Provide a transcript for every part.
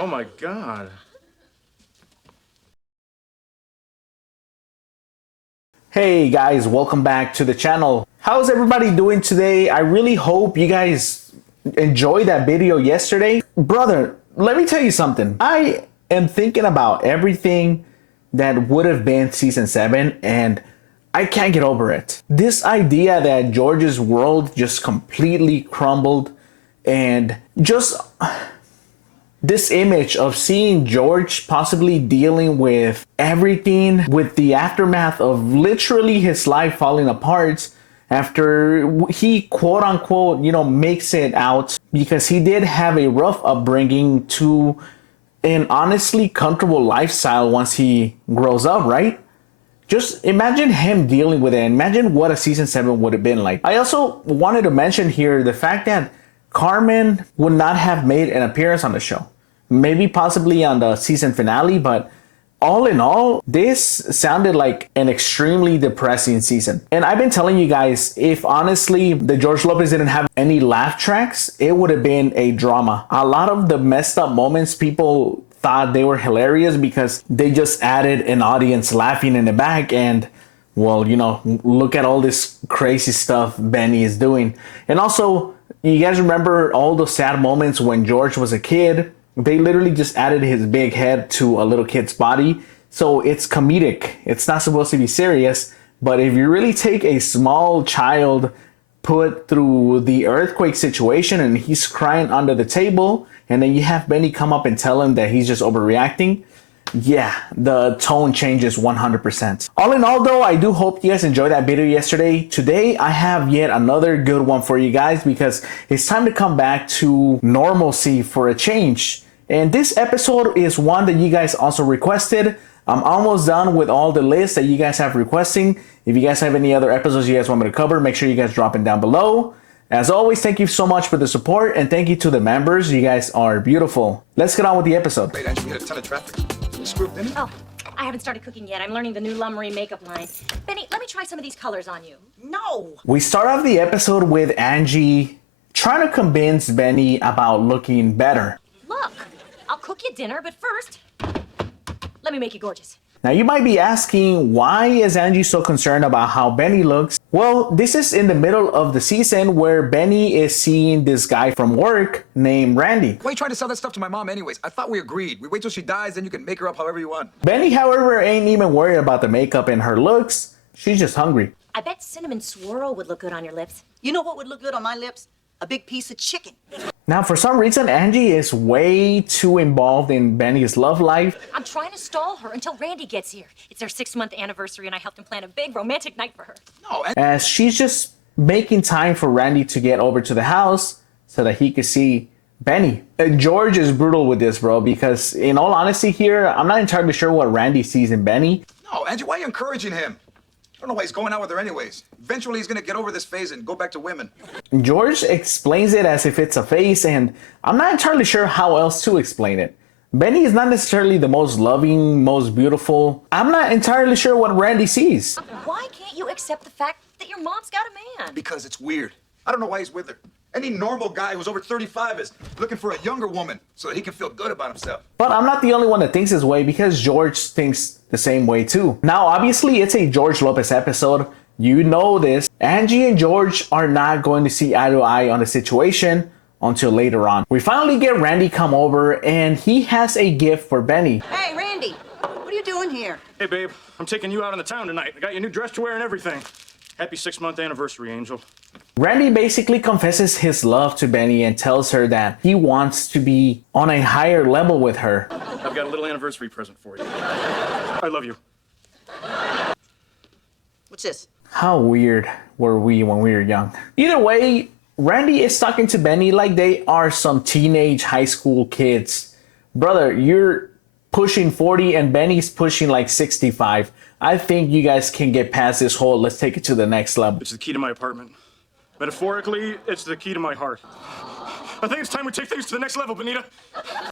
Oh my God. Hey guys, welcome back to the channel. How's everybody doing today? I really hope you guys enjoyed that video yesterday. Brother, let me tell you something. I am thinking about everything that would have been season 7 and I can't get over it. This idea that George's world just completely crumbled and just this image of seeing George possibly dealing with everything with the aftermath of literally his life falling apart after he quote unquote, makes it out, because he did have a rough upbringing to an honestly comfortable lifestyle once he grows up, right? Just imagine him dealing with it. Imagine what a season 7 would have been like. I also wanted to mention here the fact that Carmen would not have made an appearance on the show. Maybe possibly on the season finale, but all in all, this sounded like an extremely depressing season. And I've been telling you guys, if honestly the George Lopez didn't have any laugh tracks, it would have been a drama. A lot of the messed up moments, people thought they were hilarious because they just added an audience laughing in the back, and well, look at all this crazy stuff Benny is doing. And also, you guys remember all those sad moments when George was a kid? They literally just added his big head to a little kid's body. So it's comedic. It's not supposed to be serious. But if you really take a small child put through the earthquake situation and he's crying under the table, and then you have Benny come up and tell him that he's just overreacting, yeah, the tone changes 100%. All in all though, I do hope you guys enjoyed that video yesterday. Today, I have yet another good one for you guys because it's time to come back to normalcy for a change. And this episode is one that you guys also requested. I'm almost done with all the lists that you guys have requesting. If you guys have any other episodes you guys want me to cover, make sure you guys drop it down below. As always, thank you so much for the support, and thank you to the members. You guys are beautiful. Let's get on with the episode. Wait, Angie, we had a ton of traffic. You screwed in? Oh, I haven't started cooking yet. I'm learning the new Lummery makeup line. Benny, let me try some of these colors on you. No! We start off the episode with Angie trying to convince Benny about looking better. Look, I'll cook you dinner, but first, let me make you gorgeous. Now you might be asking, why is Angie so concerned about how Benny looks? Well, this is in the middle of the season where Benny is seeing this guy from work named Randy. Why are you trying to sell that stuff to my mom anyways? I thought we agreed. We wait till she dies, then you can make her up however you want. Benny, however, ain't even worried about the makeup and her looks. She's just hungry. I bet cinnamon swirl would look good on your lips. You know what would look good on my lips? A big piece of chicken. Now, for some reason, Angie is way too involved in Benny's love life. I'm trying to stall her until Randy gets here. It's their 6-month anniversary, and I helped him plan a big romantic night for her. No, As she's just making time for Randy to get over to the house so that he could see Benny. George is brutal with this, bro, because in all honesty here, I'm not entirely sure what Randy sees in Benny. No, Angie, why are you encouraging him? I don't know why he's going out with her anyways. Eventually, he's going to get over this phase and go back to women. George explains it as if it's a phase, and I'm not entirely sure how else to explain it. Benny is not necessarily the most loving, most beautiful. I'm not entirely sure what Randy sees. Why can't you accept the fact that your mom's got a man? Because it's weird. I don't know why he's with her. Any normal guy who's over 35 is looking for a younger woman so that he can feel good about himself. But I'm not the only one that thinks this way, because George thinks the same way too. Now, obviously, it's a George Lopez episode. You know this. Angie and George are not going to see eye to eye on the situation until later on. We finally get Randy come over, and he has a gift for Benny. Hey, Randy, what are you doing here? Hey, babe, I'm taking you out on the town tonight. I got your new dress to wear and everything. Happy 6-month anniversary, Angel. Randy basically confesses his love to Benny and tells her that he wants to be on a higher level with her. I've got a little anniversary present for you. I love you. What's this? How weird were we when we were young? Either way, Randy is talking to Benny like they are some teenage high school kids. Brother, you're pushing 40 and Benny's pushing like 65. I think you guys can get past this whole let's take it to the next level. It's the key to my apartment. Metaphorically, it's the key to my heart. I think it's time we take things to the next level, Benita.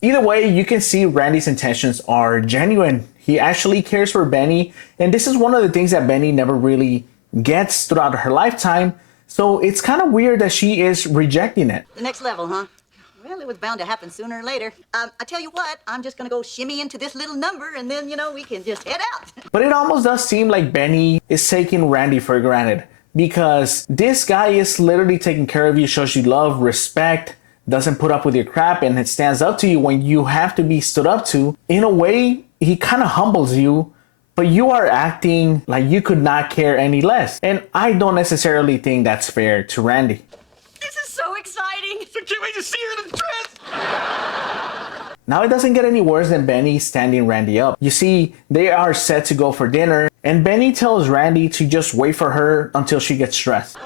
Either way, you can see Randy's intentions are genuine. He actually cares for Benny, and this is one of the things that Benny never really gets throughout her lifetime. So it's kind of weird that she is rejecting it. The next level, huh? Well, it was bound to happen sooner or later. I tell you what, I'm just gonna go shimmy into this little number and then, we can just head out. But it almost does seem like Benny is taking Randy for granted, because this guy is literally taking care of you, shows you love, respect, doesn't put up with your crap, and it stands up to you when you have to be stood up to. In a way, he kind of humbles you, but you are acting like you could not care any less. And I don't necessarily think that's fair to Randy. This is so exciting. I can't wait to see her in the dress. Now it doesn't get any worse than Benny standing Randy up. You see, they are set to go for dinner, and Benny tells Randy to just wait for her until she gets dressed.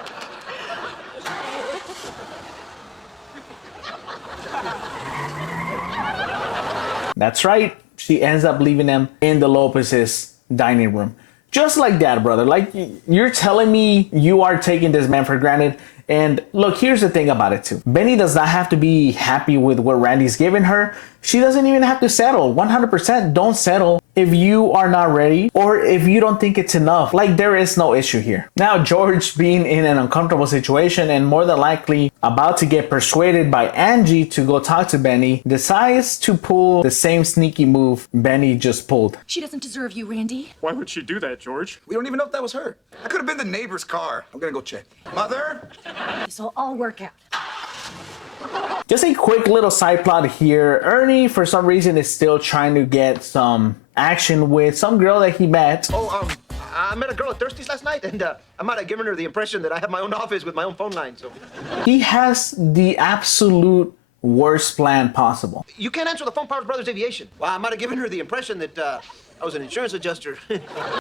That's right, she ends up leaving them in the Lopez's dining room. Just like that, brother. Like, you're telling me you are taking this man for granted. And look, here's the thing about it too. Benny does not have to be happy with what Randy's giving her. She doesn't even have to settle. 100% don't settle if you are not ready or if you don't think it's enough. Like, there is no issue here. Now, George, being in an uncomfortable situation and more than likely about to get persuaded by Angie to go talk to Benny, decides to pull the same sneaky move Benny just pulled. She doesn't deserve you, Randy. Why would she do that, George? We don't even know if that was her. I could have been the neighbor's car. I'm gonna go check. Mother? This will all work out. Just a quick little side plot here. Ernie, for some reason, is still trying to get some action with some girl that he met. I met a girl at Thirsty's last night, and I might have given her the impression that I have my own office with my own phone line, so... He has the absolute worst plan possible. You can't answer the phone, Powers Brothers Aviation. Well, I might have given her the impression that I was an insurance adjuster.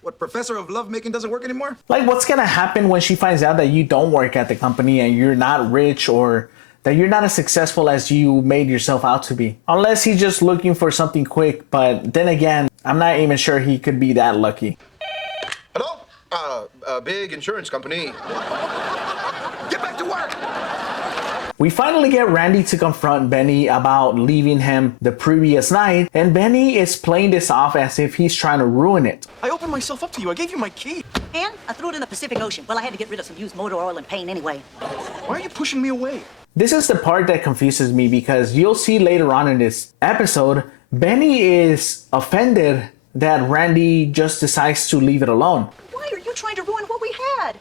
What, professor of lovemaking doesn't work anymore? Like, what's gonna happen when she finds out that you don't work at the company and you're not rich, or that you're not as successful as you made yourself out to be? Unless he's just looking for something quick, but then again, I'm not even sure he could be that lucky. Hello? A big insurance company. Get back to work! We finally get Randy to confront Benny about leaving him the previous night, and Benny is playing this off as if he's trying to ruin it. I opened myself up to you. I gave you my key. And I threw it in the Pacific Ocean. Well, I had to get rid of some used motor oil and paint anyway. Why are you pushing me away? This is the part that confuses me, because you'll see later on in this episode, Benny is offended that Randy just decides to leave it alone. Why are you trying to ruin what we had?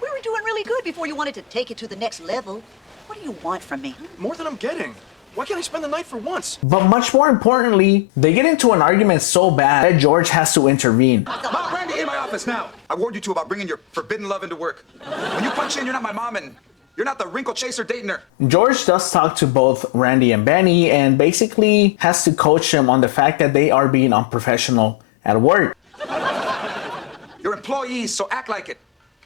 We were doing really good before you wanted to take it to the next level. What do you want from me? More than I'm getting. Why can't I spend the night for once? But much more importantly, they get into an argument so bad that George has to intervene. Mom, Randy, in my office now. I warned you two about bringing your forbidden love into work. When you punch in, you're not my mom, and you're not the wrinkle chaser dating her. George does talk to both Randy and Benny and basically has to coach them on the fact that they are being unprofessional at work. You're employees, so act like it.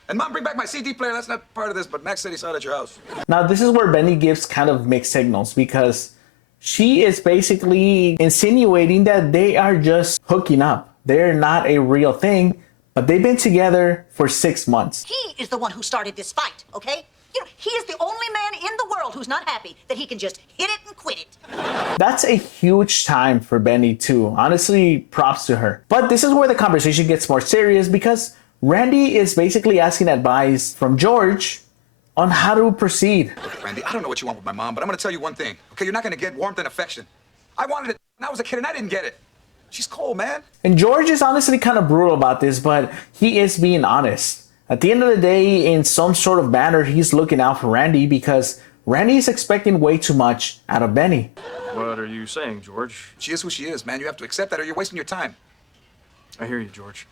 And Mom, bring back my CD player. That's not part of this, but Max said he saw it at your house. Now, this is where Benny gives kind of mixed signals, because she is basically insinuating that they are just hooking up. They're not a real thing, but they've been together for 6 months. He is the one who started this fight, okay? He is the only man in the world who's not happy that he can just hit it and quit it. That's a huge time for Benny too. Honestly, props to her. But this is where the conversation gets more serious, because Randy is basically asking advice from George on how to proceed. Look, Randy, I don't know what you want with my mom, but I'm gonna tell you one thing. Okay, you're not gonna get warmth and affection. I wanted it when I was a kid and I didn't get it. She's cold, man. And George is honestly kind of brutal about this, but he is being honest. At the end of the day, in some sort of manner, he's looking out for Randy, because Randy is expecting way too much out of Benny. What are you saying, George? She is who she is, man. You have to accept that or you're wasting your time. I hear you, George.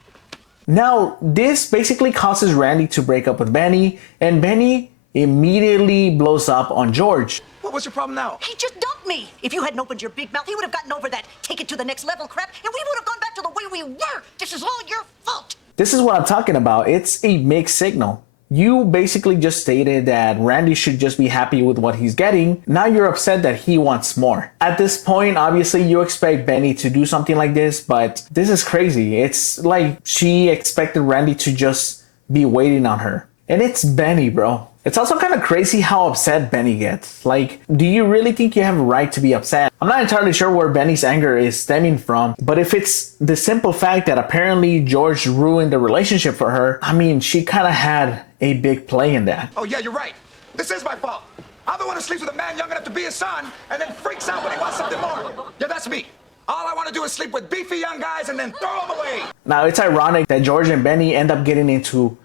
Now, this basically causes Randy to break up with Benny, and Benny immediately blows up on George. What's your problem now? He just dumped me. If you hadn't opened your big mouth, he would have gotten over that take it to the next level crap, and we would have gone back to the way we were. This is all your fault. This is what I'm talking about. It's a mixed signal. You basically just stated that Randy should just be happy with what he's getting. Now you're upset that he wants more. At this point, obviously, you expect Benny to do something like this, but this is crazy. It's like she expected Randy to just be waiting on her. And it's Benny, bro. It's also kind of crazy how upset Benny gets. Like, do you really think you have a right to be upset? I'm not entirely sure where Benny's anger is stemming from, but if it's the simple fact that apparently George ruined the relationship for her, I mean, she kind of had a big play in that. Oh, yeah, you're right. This is my fault. I'm the one who sleeps with a man young enough to be his son and then freaks out when he wants something more. Yeah, that's me. All I want to do is sleep with beefy young guys and then throw them away. Now, it's ironic that George and Benny end up getting into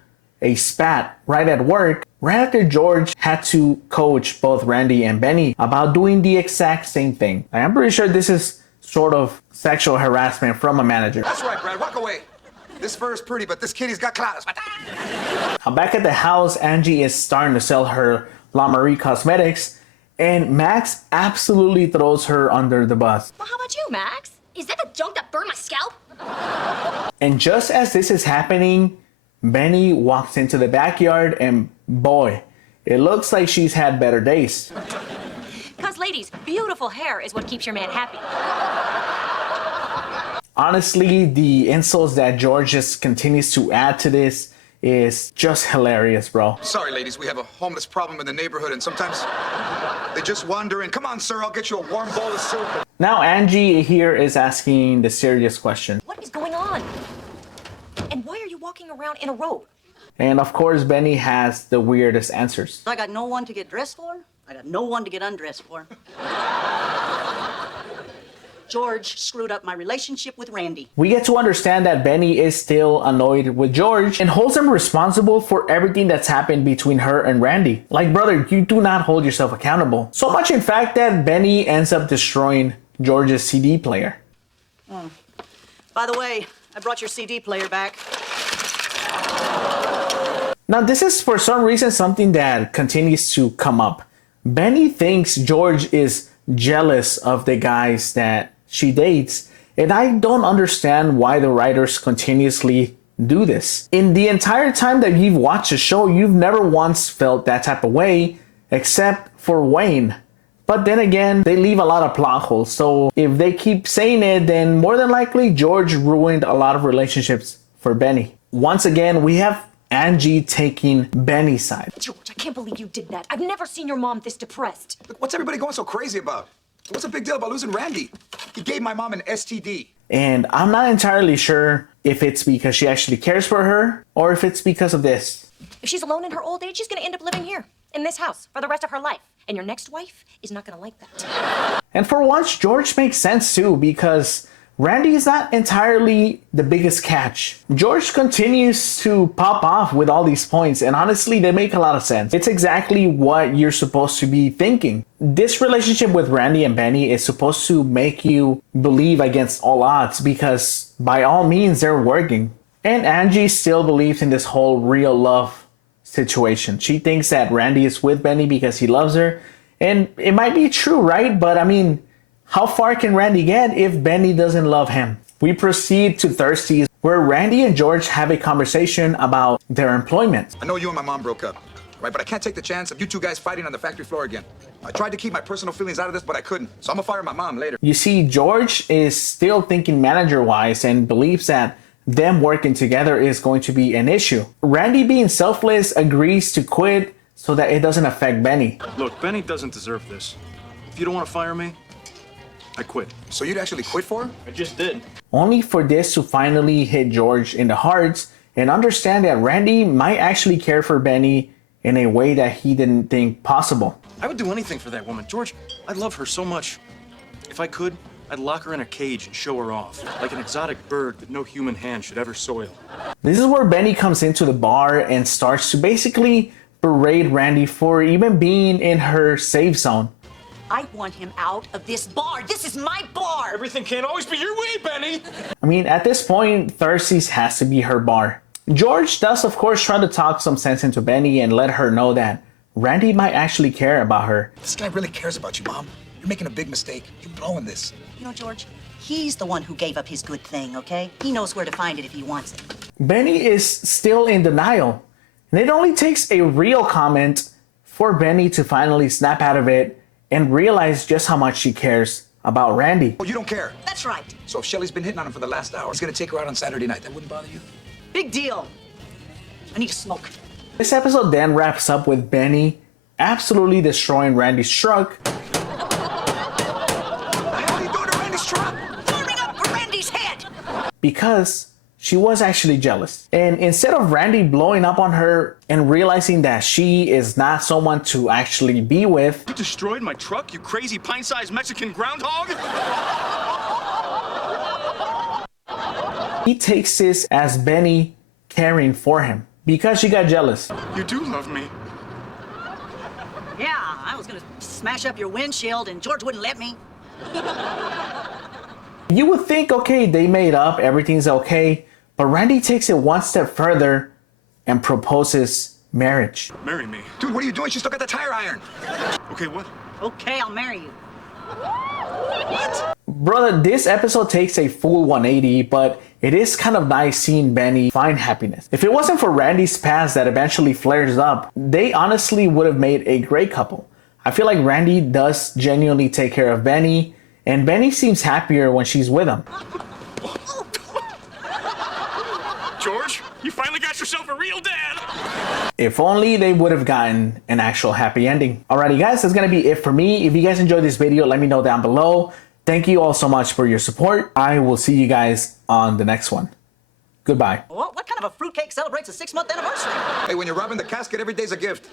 a spat right at work, right after George had to coach both Randy and Benny about doing the exact same thing. I'm pretty sure this is sort of sexual harassment from a manager. That's right, Brad. Walk away. This fur is pretty, but this kitty's got claws. Now, back at the house, Angie is starting to sell her La Marie cosmetics, and Max absolutely throws her under the bus. Well, how about you, Max? Is that the junk that burned my scalp? And just as this is happening, Benny walks into the backyard, and boy, it looks like she's had better days. Because, ladies, beautiful hair is what keeps your man happy. Honestly, the insults that George just continues to add to this is just hilarious, bro. Sorry, ladies, we have a homeless problem in the neighborhood, and sometimes they just wander in. Come on, sir, I'll get you a warm bowl of soup. Now Angie here is asking the serious question. What is going on? And why are you walking around in a robe? And of course, Benny has the weirdest answers. I got no one to get dressed for. I got no one to get undressed for. George screwed up my relationship with Randy. We get to understand that Benny is still annoyed with George and holds him responsible for everything that's happened between her and Randy. Like, brother, you do not hold yourself accountable. So much in fact that Benny ends up destroying George's CD player. By the way, I brought your CD player back. Now, this is for some reason something that continues to come up. Benny thinks George is jealous of the guys that she dates, and I don't understand why the writers continuously do this. In the entire time that you've watched the show, you've never once felt that type of way, except for Wayne. But then again, they leave a lot of plot holes, so if they keep saying it, then more than likely George ruined a lot of relationships for Benny. Once again, we have Angie taking Benny's side. George, I can't believe you did that. I've never seen your mom this depressed. Look, what's everybody going so crazy about? What's the big deal about losing Randy? He gave my mom an STD. And I'm not entirely sure if it's because she actually cares for her or if it's because of this. If she's alone in her old age, she's gonna end up living here, in this house, for the rest of her life. And your next wife is not gonna like that. And for once, George makes sense too, because Randy is not entirely the biggest catch. George continues to pop off with all these points, and honestly, they make a lot of sense. It's exactly what you're supposed to be thinking. This relationship with Randy and Benny is supposed to make you believe against all odds, because by all means, they're working. And Angie still believes in this whole real love situation. She thinks that Randy is with Benny because he loves her, and it might be true, right? But I mean, how far can Randy get if Benny doesn't love him? We proceed to Thirsties, where Randy and George have a conversation about their employment. I know you and my mom broke up, right? But I can't take the chance of you two guys fighting on the factory floor again. I tried to keep my personal feelings out of this, but I couldn't. So I'm gonna fire my mom later. You see, George is still thinking manager-wise and believes that them working together is going to be an issue. Randy, being selfless, agrees to quit so that it doesn't affect Benny. Look, Benny doesn't deserve this. If you don't want to fire me, I quit. So you'd actually quit for her? I just did. Only for this to finally hit George in the heart and understand that Randy might actually care for Benny in a way that he didn't think possible. I would do anything for that woman. George, I love her so much. If I could, I'd lock her in a cage and show her off, like an exotic bird that no human hand should ever soil. This is where Benny comes into the bar and starts to basically berate Randy for even being in her safe zone. I want him out of this bar. This is my bar. Everything can't always be your way, Benny! I mean, at this point, Thirsties has to be her bar. George does, of course, try to talk some sense into Benny and let her know that Randy might actually care about her. This guy really cares about you, Mom. You're making a big mistake. You're blowing this. You know, George, he's the one who gave up his good thing, okay? He knows where to find it if he wants it. Benny is still in denial. And it only takes a real comment for Benny to finally snap out of it and realize just how much she cares about Randy. Oh, you don't care. That's right. So if Shelly's been hitting on him for the last hour, he's gonna take her out on Saturday night. That wouldn't bother you? Big deal. I need to smoke. This episode then wraps up with Benny absolutely destroying Randy's truck. What the hell are you doing to Randy's truck? Warming up for Randy's head. Because she was actually jealous. And instead of Randy blowing up on her and realizing that she is not someone to actually be with, You destroyed my truck, you crazy pint-sized Mexican groundhog? he takes this as Benny caring for him because she got jealous. You do love me. Yeah, I was gonna smash up your windshield and George wouldn't let me. You would think, okay, they made up, everything's okay, but Randy takes it one step further and proposes marriage. Marry me. Dude, what are you doing? She still got the tire iron. Okay, what? Okay, I'll marry you. Brother, this episode takes a full 180, but it is kind of nice seeing Benny find happiness. If it wasn't for Randy's past that eventually flares up, they honestly would have made a great couple. I feel like Randy does genuinely take care of Benny, and Benny seems happier when she's with him. George, you finally got yourself a real dad! If only they would have gotten an actual happy ending. Alrighty guys, that's gonna be it for me. If you guys enjoyed this video, let me know down below. Thank you all so much for your support. I will see you guys on the next one. Goodbye. What kind of a fruitcake celebrates a 6-month anniversary? Hey, when you're robbing the casket, every day's a gift.